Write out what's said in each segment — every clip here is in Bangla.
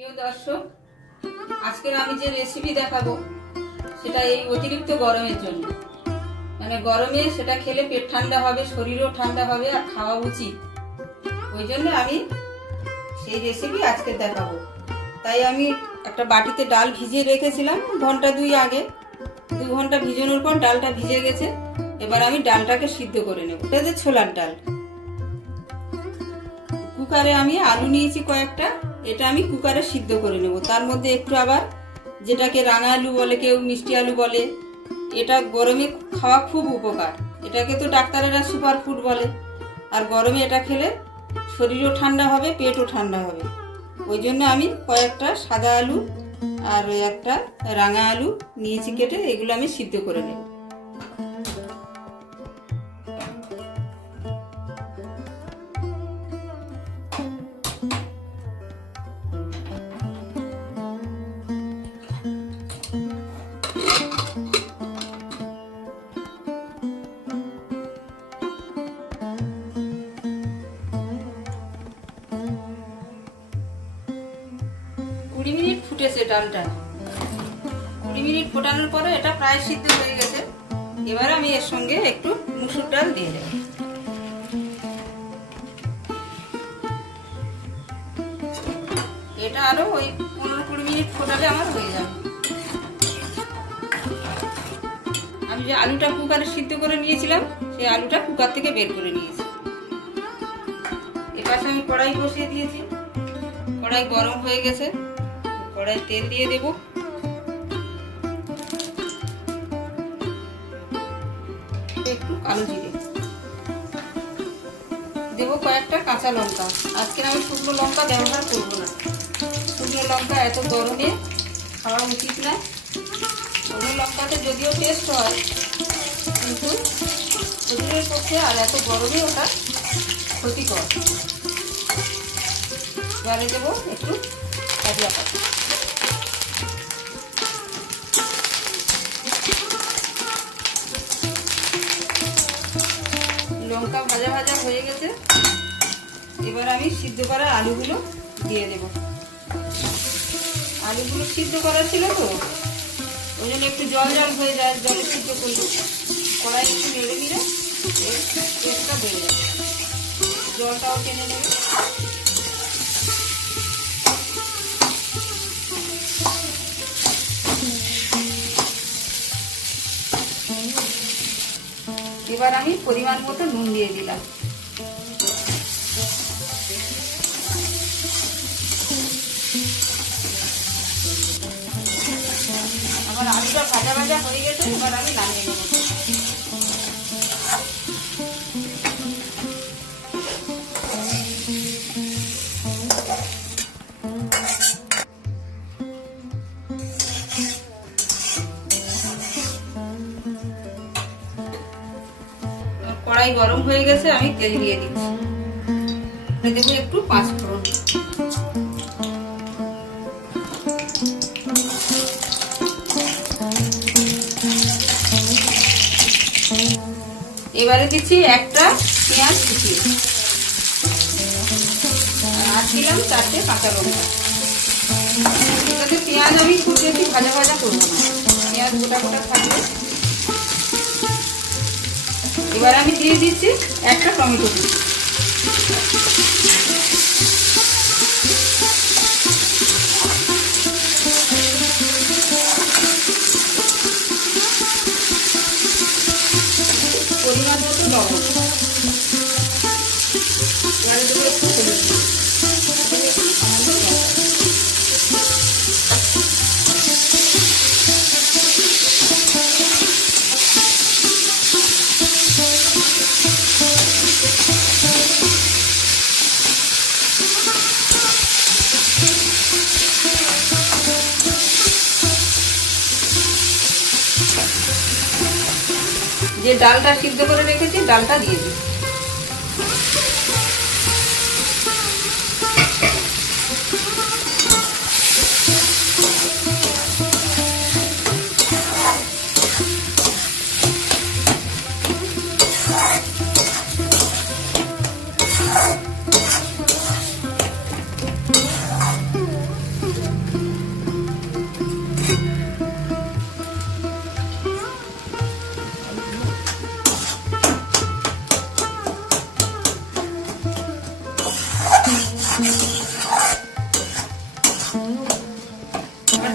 প্রিয় দর্শক, আজকের আমি যে রেসিপি দেখাবো সেটা এই অতিরিক্ত গরমের জন্য। মানে গরমে সেটা খেলে পেট ঠান্ডা হবে, শরীরও ঠান্ডা হবে, আর খাওয়া উচিত। ওই জন্য আমি সেই রেসিপি আজকে দেখাবো। তাই আমি একটা বাটিতে ডাল ভিজিয়ে রেখেছিলাম ঘন্টা 2 আগে। 2 ঘন্টা ভিজানোর পর ডালটা ভিজে গেছে। এবার আমি ডালটাকে সিদ্ধ করে নেব। এটা যে ছোলার ডাল। কুকারে আমি আলু নিয়েছি কয়েকটা, এটা আমি কুকারে সিদ্ধ করে নেব। তার মধ্যে একটু আবার যেটাকে রাঙা আলু বলে, কেউ মিষ্টি আলু বলে, এটা গরমে খাওয়া খুব উপকার। এটাকে তো ডাক্তারেরা সুপার ফুড বলে। আর গরমে এটা খেলে শরীরও ঠান্ডা হবে, পেটও ঠান্ডা হবে। ওই জন্য আমি কয়েকটা সাদা আলু আর একটা রাঙা আলু নিয়েছি কেটে, এগুলো আমি সিদ্ধ করে নেব। ফুটেছে ডালটা, 20 মিনিট ফোটানোর পরে এটা প্রায় সিদ্ধ হয়ে গেছে। এবার আমি এর সঙ্গে একটু মুসুর ডাল দিয়ে দেব। এটা আরো ওই 15-20 মিনিট ফোটালে আমার হয়ে যাবে। আমি যে আলুটা কুকারে সিদ্ধ করে নিয়েছিলাম, সেই আলুটা কুকার থেকে বের করে নিয়েছি। এপাশে আমি কড়াই বসিয়ে দিয়েছি। কড়াই গরম হয়ে গেছে। কড়াই তেল দিয়ে দেব। একটু কালো জিরে দেব, কয়েকটা কাঁচা লঙ্কা। আজকে আমি শুকনো লঙ্কা ব্যবহার করব না। শুকনো লঙ্কা এত গরমে খাওয়া উচিত না। শুকনো লঙ্কাতে যদিও টেস্ট হয়, কিন্তু শরীরের পক্ষে আর এত গরমে ওটা ক্ষতিকর। এবারে দেব একটু কাঁচা পাতা। লঙ্কা ভাজা ভাজা হয়ে গেছে। এবার আমি সিদ্ধ করা আলুগুলো দিয়ে দেব। আলুগুলো সিদ্ধ করা ছিল তো, ওই জন্য একটু জল জল হয়ে যায়। জলে সিদ্ধ করলে কড়াই একটু নেড়ে নিলে এর টেস্টটা বেড়ে যাবে, জলটাও টেনে নেবে। এবার আমি পরিমাণ মতো নুন দিয়ে দিলাম। আমার আলুটা ভাজা ভাজা হয়ে গেছে। এবার আমি নামিয়ে নেব। কড়াই গরম হয়ে গেছে, আমি তেল দিয়ে দিচ্ছি। দেবো একটু 5 ফোড়ন। এবারে দিচ্ছি একটা পেঁয়াজ কুচি, আর দিলাম 4টে কাঁচা লঙ্কা। এটাতে পেঁয়াজ আমি খুব বেশি ভাজা ভাজা করবো না, পেঁয়াজ গোটা গোটা থাকবে। এবার আমি দিয়ে দিচ্ছি একটা টমেটো কুচি। পরিমাণ মতো লবণ। এবারে দেবো একটু হলুদ। যে ডালটা সিদ্ধ করে রেখেছি, ডালটা দিয়ে দিই।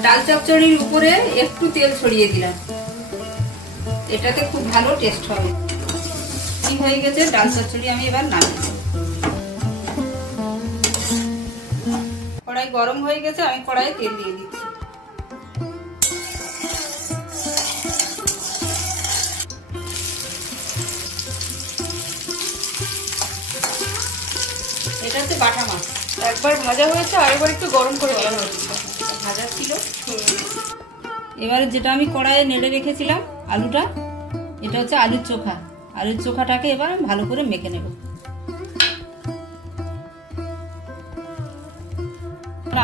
ডাল চচ্চড়ির উপরে একটু তেল ছড়িয়ে দিলাম, এটাতে খুব ভালো টেস্ট হবে। ঠিক হয়ে গেছে ডাল চচ্চড়ি, আমি এবার নামিয়ে দেব। কড়াই গরম হয়ে গেছে, আমি কড়াইয়ে তেল দিয়ে দিচ্ছি। এটা হচ্ছে বাটা মাছ, একবার ভাজা হয়েছে আর একবার একটু গরম করে দেওয়া হয়েছে, ভাজা ছিল। এবারে যেটা আমি কড়াইয়ে নেড়ে রেখেছিলাম আলুটা, এটা হচ্ছে আলুর চোখা। আলুর চোখাটাকে এবার ভালো করে মেখে নেব।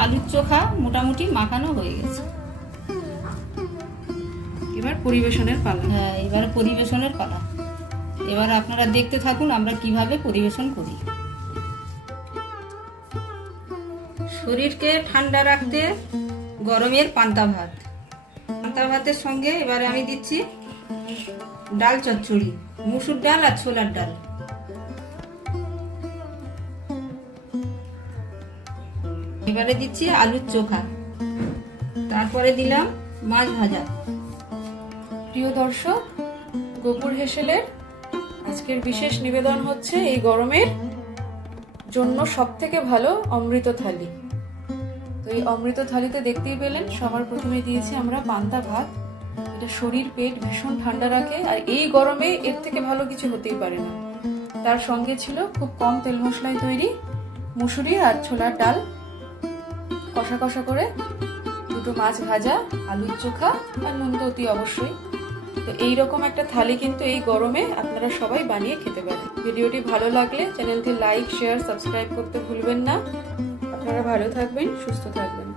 আলুর চোখা মোটামুটি মাখানো হয়ে গেছে, এবার পরিবেশনের পালা। হ্যাঁ, এবার পরিবেশনের পালা। এবার আপনারা দেখতে থাকুন আমরা কিভাবে পরিবেশন করি। শরীরকে ঠান্ডা রাখতে গরমের পান্তা ভাত। পান্তা ভাতের সঙ্গে এবারে আমি দিচ্ছি ডাল চচ্চড়ি, মুসুর ডাল আর ছোলার ডাল। এবারে দিচ্ছি আলুর চোখা, তারপরে দিলাম মাছ ভাজা। প্রিয় দর্শক, গোপুর হেসেলের আজকের বিশেষ নিবেদন হচ্ছে এই গরমের জন্য সবথেকে ভালো অমৃত থালি। তো এই অমৃত থালিতে দেখতেই পেলেন সবার প্রথমে দিয়েছি আমরা পান্তা ভাত। এটা শরীর পেট ভীষণ ঠান্ডা রাখে, আর এই গরমে এর থেকে ভালো কিছু হতেই পারে না। তার সঙ্গে ছিল খুব কম তেল মশলায় তৈরি মুসুরি আর ছোলার ডাল কষা কষা করে, দুটো মাছ ভাজা, আলুর চোখা আর নুন তো অতি অবশ্যই। তো এইরকম একটা থালি কিন্তু এই গরমে আপনারা সবাই বানিয়ে খেতে পারেন। ভিডিওটি ভালো লাগলে চ্যানেলটি লাইক, শেয়ার, সাবস্ক্রাইব করতে ভুলবেন না। আপনারা ভালো থাকবেন, সুস্থ থাকবেন।